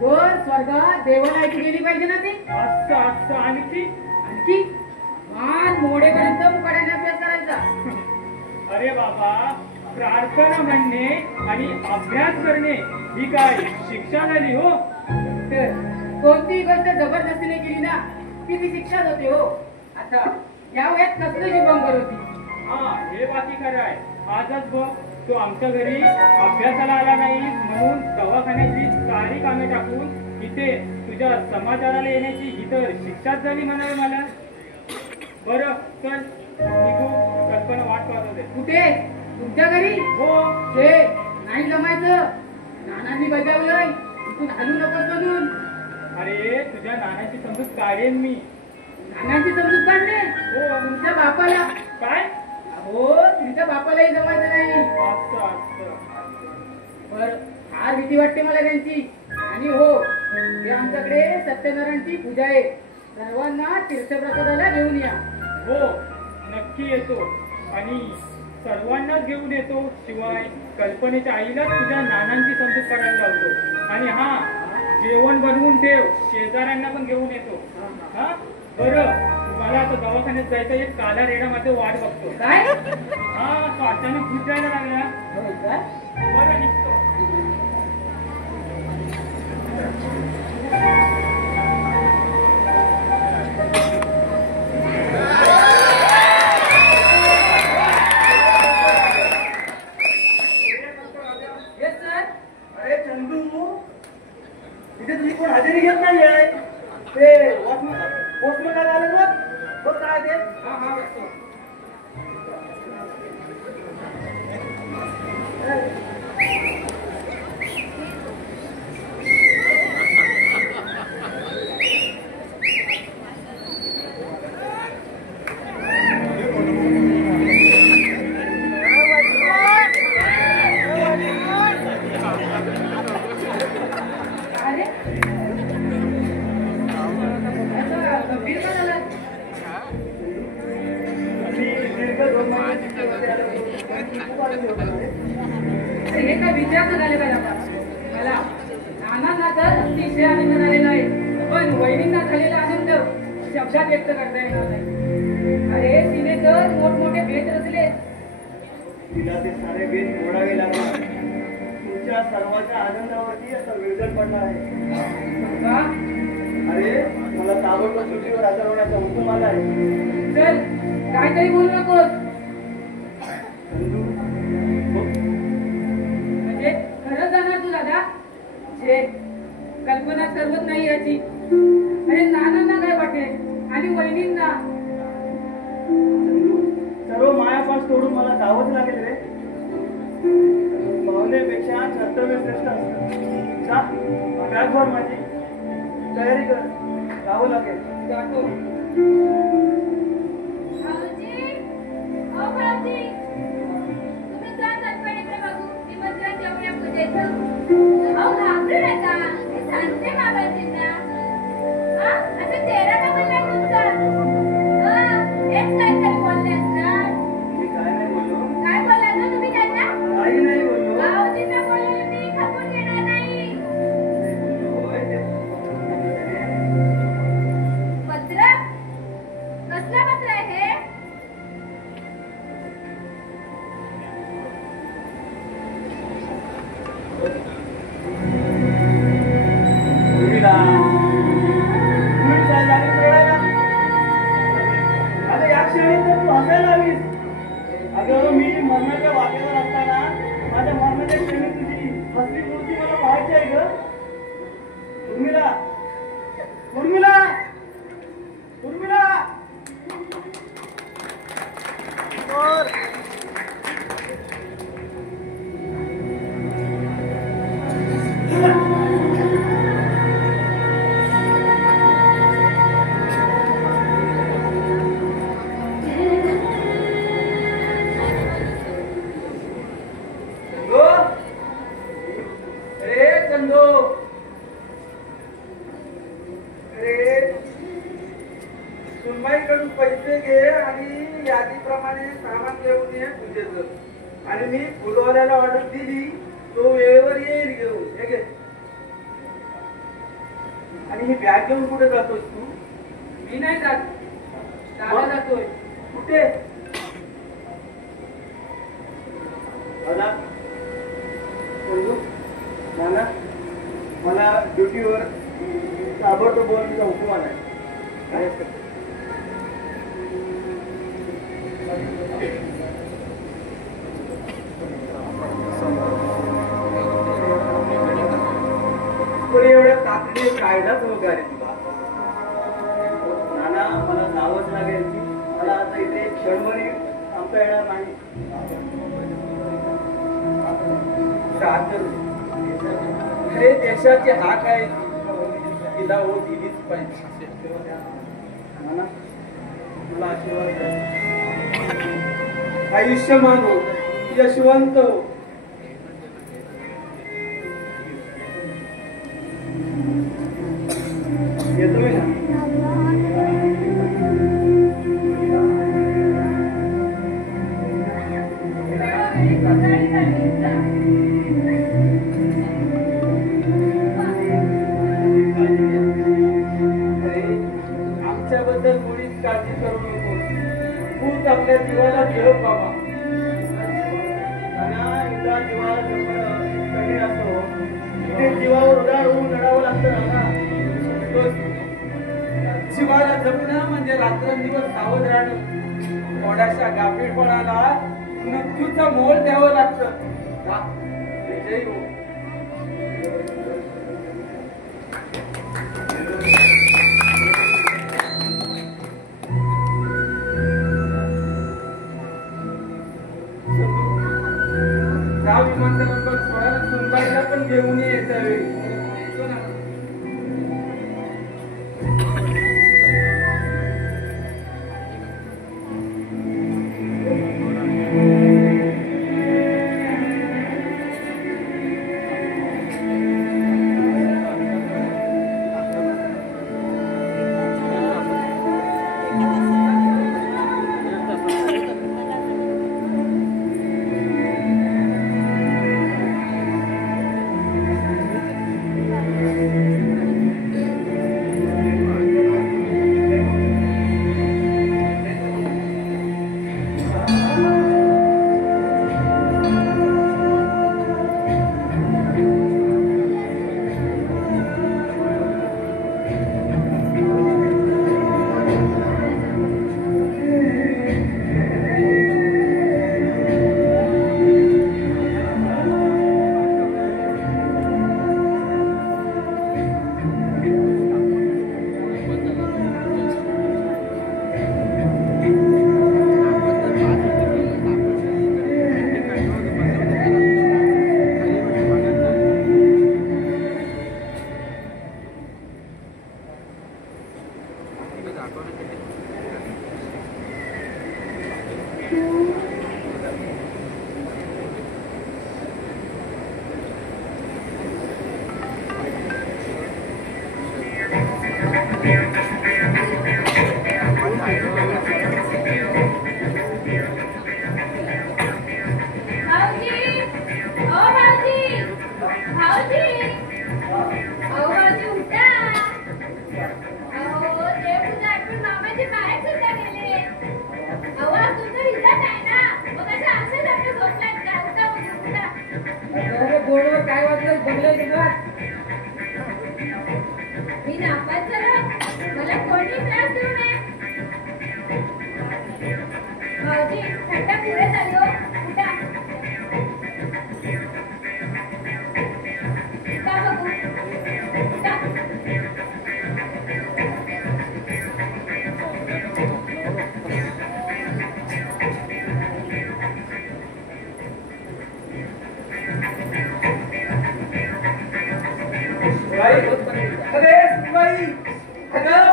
वर स्वर्गात देवाला ऐकू गेली पाहिजे ना ती. असं असं आणखी? आणखी मान मोडेपर्यंत मुकाट्याने अभ्यास करायचा. अरे बाबा, प्रार्थना म्हणणे आणि अभ्यास करणे ही काय शिक्षा झाली हो? तर कोणतीही गोष्ट जबरदस्तीने केली ना की ती शिक्षाच होते हो. आता या वयात कसलं शुभंकर होती. हा, हे बाकी खरं आहे. आजच बघ, तो आमच्या घरी अभ्यासाला आला नाही म्हणून दवाखान्याची सारी कामे टाकून इथे तुझ्या समाचाराला येण्याची ही तर शिक्षाच झाली म्हणावी मला. बरं चल निघू, कल्पना वाट पाहत होते. कुठे? तुमच्या घरी? हो. ते नाही जमायचं. नानांनी बजावलंय इथून हलू नकोस म्हणून. अरे तुझ्या नानाची समजूत काढेन मी. नानांची समजूत काढणे? हो. तुमच्या बापाला. काय? हो तुमच्या बापालाही जमायचं नाही. असं असं. बर फार भीती वाटते मला त्यांची. आणि हो ते आमच्याकडे सत्यनारायणची पूजा आहे. सर्वांना तीर्थप्रसादाला घेऊन या. हो नक्की येतो आणि सर्वांनाच घेऊन येतो. शिवाय कल्पनेच्या आईलाच तुझ्या नानांची समजूत काढायला लावतो. आणि हा, जेवण बनवून ठेव, शेजाऱ्यांना पण घेऊन येतो. हा बरं, मला आता दवाखान्यात जायचं. एक काला रेडा मध्ये वाट बघतो. काय? हा, तो अचानक खूप जायला लागला. हो का? बरं निघतो. Yes sir. अरे चंदू, इथे तुम्ही कोण हजेरी घेत नाही आहे? ते पोस्टमन आले बघ. बघ काय ते. हा हा बसतो. अरे असं गंभीर का झाला? मी दीर्घ 2 महिन्याची आलो खूप आनंद होतो रे. अरे हे काय विचार झाले का आता? मला नानांना तर अतिशय आनंद झालेला आहे. पण वहिनींना झालेला आनंद शब्दात व्यक्त करता येणार नाही. अरे तिने तर मोठमोठे भेद रचले. तिला ते सारे बेन मोडावे लागणार. तुमच्या सर्वांच्या आनंदावरती असा विरजन पडला आहे. का? अरे मला ताबडतोब सुट्टीवर हजर होण्याचा हुकूम आला आहे. चल काहीतरी बोलू नकोस. चंदू, बघ, म्हणजे खरंच जाणार तू दादा? छे, कल्पना करवत नाही याची. अरे नानांना काय वाटेल आणि वहिनींना? चंदू, सर्व मायापास तोडून मला जावंच लागेल रे. भावनेपेक्षा कर्तव्य श्रेष्ठ असतं. जा, बॅग भर माझी, तयारी कर, जावं लागेल. जातो. भाऊजी, ओ भाऊजी, तुम्ही जा कल्पनेकडे बघू. निमंत्रण देऊया पूजेचं. अहो घाबरू नका, मी सांगते बाबाजींना. हा, असं चेहरा का बोललाय तुमचा? हेच काहीतरी बोलले असणार. मी काय नाही बोललो. काय बोलला ना तुम्ही त्यांना? काही नाही बोललो. भाऊजींना बोललेलं मी खपून घेणार नाही. होय, ते- पत्र सुनबाईकडून पैसे घे आणि यादीप्रमाणे सामान घेऊन ये पूजेचं. आणि मी फुलवाल्याला ऑर्डर दिली तो वेळेवर येईल घेऊन. हे घे. आणि ही बॅग घेऊन कुठे जातोस तू? मी नाही जात, दादा जातोय. कुठे? दादा बोलू नाना मला ड्युटीवर ताबडतोब बोलण्याचा हुकूम आलाय. काय असतं? पण एवढ्या तातडीने कायदाच होगा रे तुला? नाना मला जावंच लागेल. मला आता इथे क्षणभरी थांबता येणार नाही. अरे देशाची हाक आहे, तिला हो दिलीच पाहिजे. नाना तुला आशीर्वाद द्या. आयुष्यमान हो, यशवंत हो. येतोय ना? आमच्याबद्दल कोणीच काळजी करू नको. तूच आपल्या जीवाला घेऊ बाबा. एकदा जीवाला जपणं कठीण असतो. तिथे जीवावर उदार होऊन लढावं लागतं ना. जीवाला जपणं म्हणजे रात्रंदिवस सावध राहणं. थोड्याशा गाफीलपणाला मृत्यूचं मोल द्यावं लागतं. विजयी हो. जा विमानतळावर थोड्या सुनबाईला पण घेऊन येत.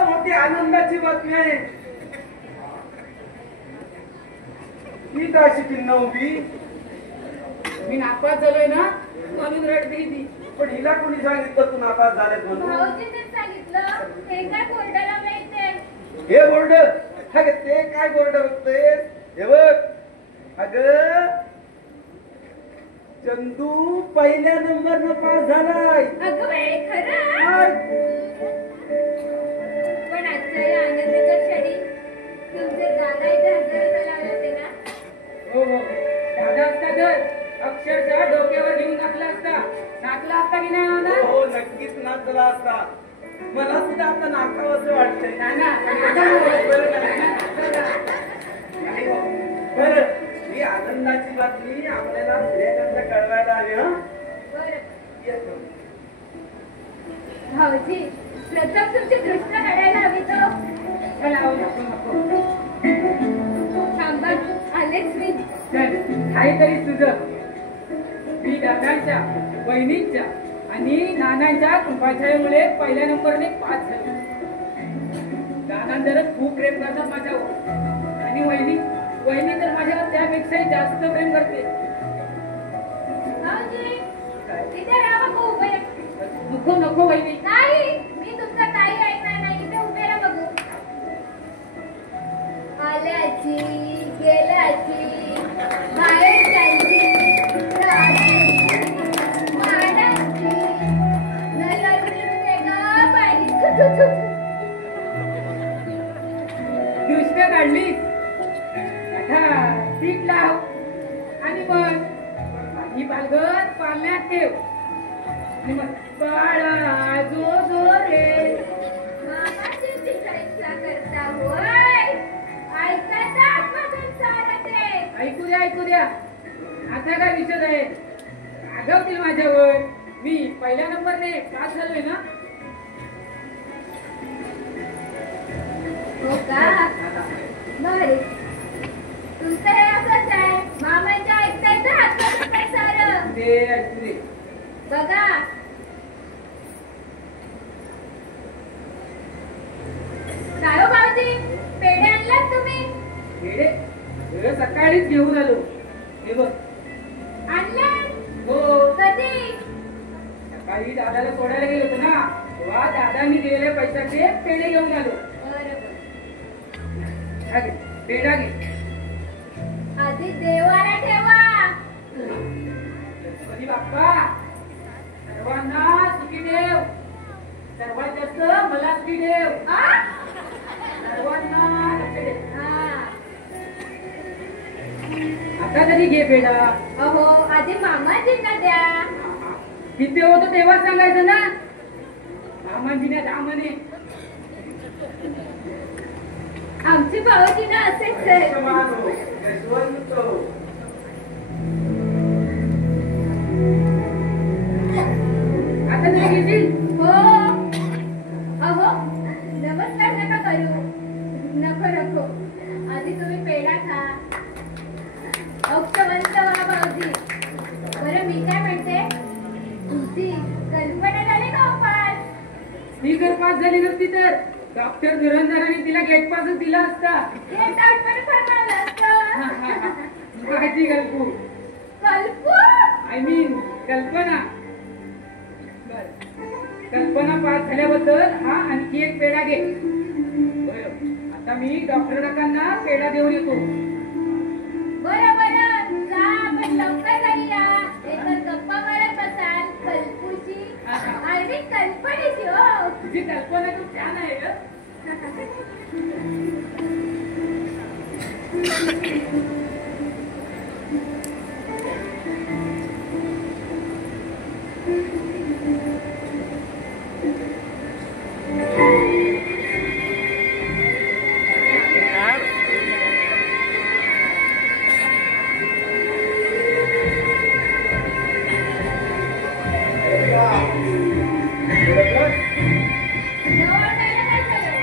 मोठी आनंदाची बातमी आहे. ही काशी चिन्ह उभी. मी नापास झालोय ना म्हणून रडते ती. पण हिला कोणी सांगितलं तू नापास झालेत म्हणून? भाऊजींनीच सांगितलं. हे काय कोर्टाला माहितीये. हे बोर्ड अगं ते काय बोर्ड बघतोय हे बघ अगं चंदू पहिल्या नंबरनं पास झालाय अगं बाई, खरं? काय? पण आजच्या या आनंदाच्या क्षणी तुमचे दादा इथे हजर झाले होते ना? हो हो दादा असता तर अक्षरशः डोक्यावर घेऊन नाचला असता. नाचला असता की नाही नाना? हो नक्कीच नाचला असता. मला सुद्धा आता नाचावं असं वाटतंय नाना नाही हो. बरं ही आनंदाची बातमी आपल्याला पुढ्याकडनं कळवायला हवी हं? बरं. येतो. भाऊजी, प्रथम तुमची कृष्ण काढायला हवी तो. चला हो, नको नको. थांबा, आलेच मी. चल काहीतरी तुझं मी दादांच्या बहिणींच्या आणि नानांच्या कृपाछायेमुळे पहिल्या नंबरने पास झालो. दादा तर खूप प्रेम करतात माझ्यावर आणि वहिनी तर माझ्यावर त्यापेक्षाही जास्त प्रेम करते. भाऊजी, इथे राहा बघू उभे. नको नको वहिनी. नाही, मी तुमचा काही ऐकणार नाही. इथे उभे राहा बघू. आल्याची, गेल्याची, बाहेरच्यांची, राहण्याची, मानाची, नजर दिसते का बाई? दृष्ट्या काढलीस आता सीट लाव आणि मग ही पालघर पाळण्यात ठेव आणि मग बाळा जो जो रे मामाची चित्रहिंसा करता होय. ऐकायचं मधून सारं ते. ऐकू द्या आता काय विषय आहे. रागवतील माझ्यावर. मी पहिल्या नंबरने पास झालोय ना. हो का? बरे. तुमचं हे असंच आहे. मामाच्या ऐकतायचं हातचं काय सारं. ते ऐकू दे. बघा. काय हो भाऊजी, पेढे आणलात तुम्ही? वेळे सकाळीच घेऊन आलो. हे बघ. आणलात? हो कधी? सकाळी दादाला सोडायला गेलो होतो ना तेव्हा दादांनी दिलेल्या पैशाचे पेढे घेऊन आलो. बरोबर. हा घे, पेढा घे. आधी देवाला ठेवा. गणपती बाप्पा सर्वांना सुखी ठेव. सर्वात जास्त मला सुखी ठेव. आ? सर्वांना लक्ष दे. हा. आता तरी घे पेढा. अहो, आधी मामाजींना द्या. तिथे होतो तेव्हा सांगायचं ना. मामांजीने रामाने. आमची भाऊजी ना असेच आहे. यशमान हो, यशवंत हो. आता तरी घेशील. हो. अहो, नमस्कार नका करू. नको. आधी तुम्ही पेढा खा. औक्षवंत व्हा भाऊजी. बरं, मी काय म्हणते, तुमची कल्पना झाली का हो पास? ती जर पास झाली नसती तर डॉक्टर धुरंधरांनी तिला गेट पासच दिला असता. हे ताटपण फरमावलं असतं. माझी कल्पू कल्पू? आय मीन कल्पना. कल्पना पास झाल्याबद्दल हा आणखी एक पेढा घे. बरं, आता मी डॉक्टर काकांना पेढा देऊन येतो. बरं, जा, पण लवकर घरी या. एकतर गप्पा मारत बसाल कल्पूची आणि कल्पनेची. हो. तुझी कल्पना खूप छान आहे ग. जवळ जायला काय झालं?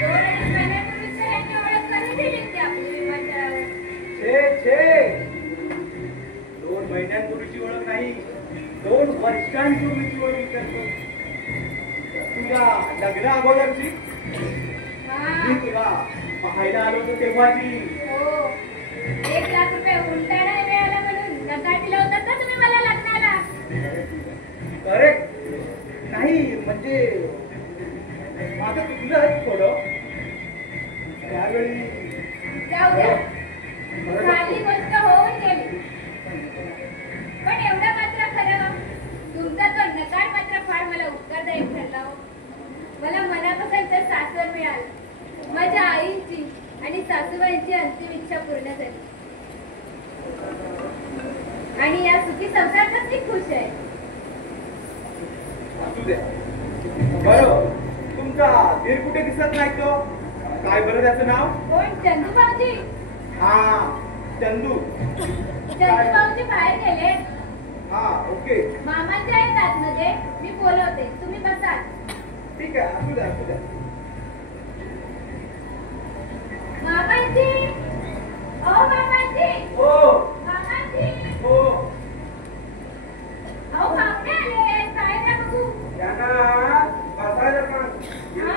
2-2.5 महिन्यापूर्वीच तर यांनी ओळख करून दिली होती आपली विमानतळावर. छे 2 महिन्यांपूर्वीची ओळख नाही 2 वर्षांपूर्वीची ओळख करतो. तुझ्या लग्न अगोदरची हा. मी तुला पाहायला आलो होतो तेव्हाची. हो. 1 लाख रुपये उलटायला मिळाला म्हणून नकार दिला होता ना तुम्ही मला लग्नाला. करेक्ट. नाही म्हणजे माझं चुकलं थोडं. जाऊ द्या. झाली गोष्ट होऊन गेली. पण एवढं मात्र खरं, तुमचा तो नकार मात्र फार मला उपकारदायक ठरला हो. मला मनापासून सासर मिळालं. माझ्या आईची आणि सासूबाईंची अंतिम इच्छा पूर्ण झाली. आणि या सुखी संसारातच मी खुश आहे. असू द्या. बरं, तुमचा धीर कुठे दिसत नाही तो? काय बरं त्याचं नाव? कोण? चंदू भाऊजी. हा, चंदू. चंदू भाऊजी बाहेर गेले. हा, ओके. मामांच्या आहेत आतमध्ये. मी बोलवते, तुम्ही बसा. ठीक आहे, असू द्या, असू द्या. मामांची. ओ मामांची. हो, मामांची. हो. अहो पाहुणे आले. काय ना बघू. त्यांना बसायला सांग. हा,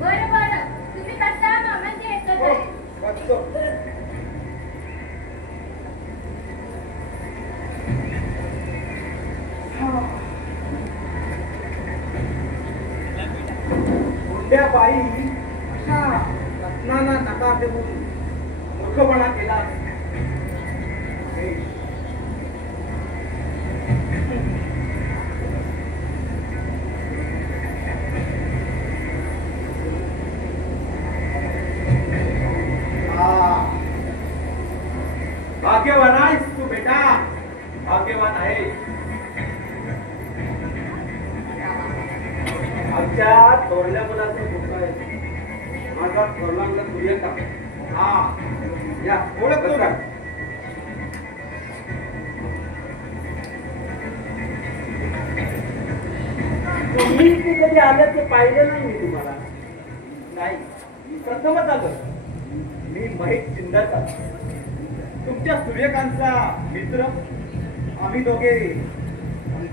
बरं बरं. तुम्ही बसा, मामांची एकच हो, आहे. बसतो. मुंड्या बाई अशा रत्नांना नकार देऊन मूर्खपणा केला. हे. हा. भाग्यवान आहेस तू बेटा, भाग्यवान आहे. आमच्या थोरल्या मुलाचं दुःख आहे. माझा थोरला मुला सूर्यका. हा, या ओळखतो का? तुम्ही इथे कधी आल्याचं पाहिलं नाही मी तुम्हाला. नाही, प्रथमच आलं. मी महेश चिंदरकर, तुमच्या सूर्यकांतचा मित्र. आम्ही दोघे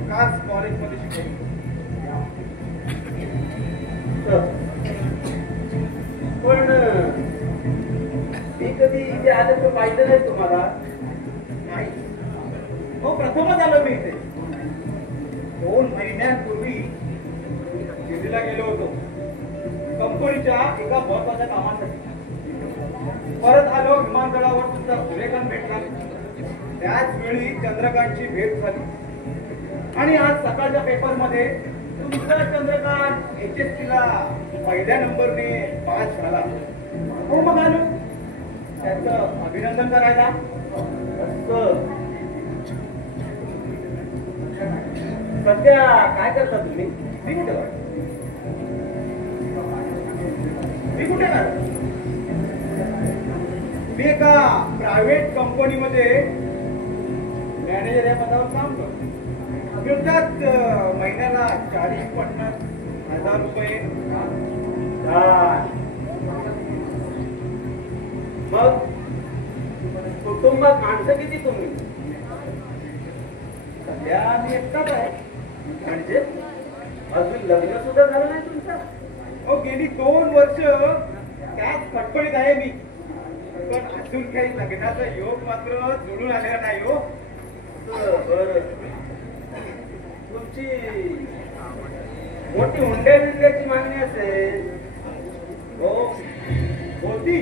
काच कॉलेजमध्ये शिकलो. पण मी कधी इथे आल्याचं पाहिलं नाही तुम्हाला. नाही, हो, प्रथमच आलो मी इथे. 2 महिन्यांपूर्वी दिल्लीला गेलो होतो कंपनीच्या एका महत्वाच्या कामासाठी. परत आलो, विमानतळावर तुमचा सूर्यकांत भेटला. त्याच वेळी चंद्रकांतची भेट झाली. आणि आज सकाळच्या पेपरमध्ये तुमचा चंद्रकांत HSC ला पहिल्या नंबरने पास झाला. हो, मग आलो त्याचं अभिनंदन करायला. सध्या काय करता तुम्ही? मी कुठे करता? मी एका प्रायव्हेट कंपनीमध्ये मॅनेजर या पदावर काम करतो. मिळतात महिन्याला 40-50 हजार रुपये. मग कुटुंबात माणसं किती तुम्ही? सध्या मी एकटाच आहे. म्हणजे अजून लग्न सुद्धा झालं नाही तुमचं? हो, गेली 2 वर्ष त्याच फटफडीत आहे मी. पण अजून काही लग्नाचा योग मात्र जोडून आलेला नाही. हो, बरं. तुमची मोठी हुंड्या विकण्याची मागणी असेल? हो, होती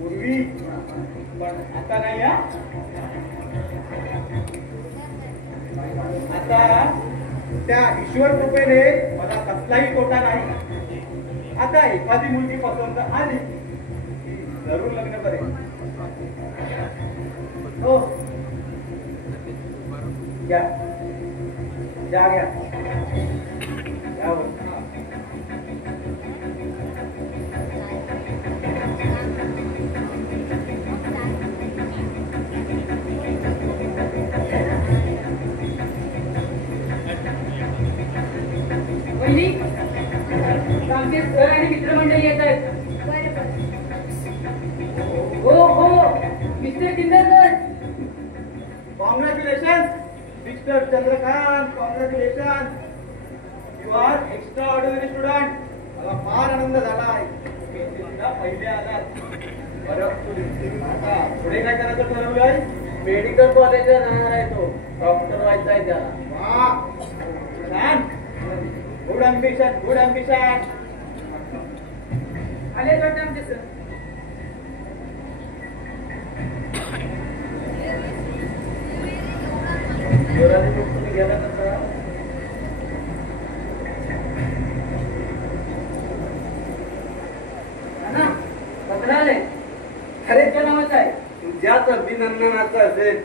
पूर्वी, पण आता नाही. आता त्या ईश्वर कृपेने मला कसलाही तोटा नाही. आता एखादी मुलगी पसंत आली की जरूर लग्न करेल. हो, घ्या घ्या घ्या. आमचे सर आणि मित्रमंडळी येत आहेत. बरं बरं. हो हो, mister Chindarkar. Congratulation mister Chandrakant. Congratulation. You are extraordinary student. मला फार आनंद झालाय. पहिले आलात. बरं, आता पुढे काय करायचं ठरवलंय? मेडिकल कॉलेजला राहणार आहे तो. डॉक्टर व्हायचा आहे त्याला. वा, छान. Good ambition, good ambition. आले वाटतं आमचे सर. गेला कसा? ना पत्र आले खरेच्या नावाचा आहे. तुझ्याच अभिनंदनाचा असेल.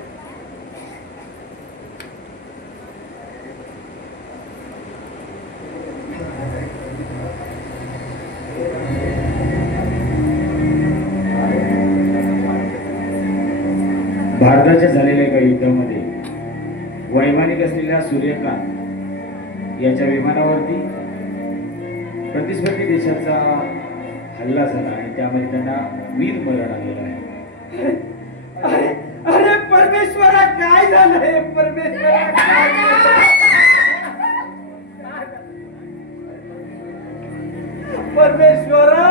भारताच्या झालेल्या एका युद्धामध्ये वैमानिक असलेल्या सूर्यकांत याच्या विमानावरती प्रतिस्पर्धी देशाचा हल्ला झाला आणि त्यामध्ये त्यांना वीर मरण आलेलं आहे. अरे अरे परमेश्वरा काय झालंय? परमेश्वरा काय झालंय? परमेश्वरा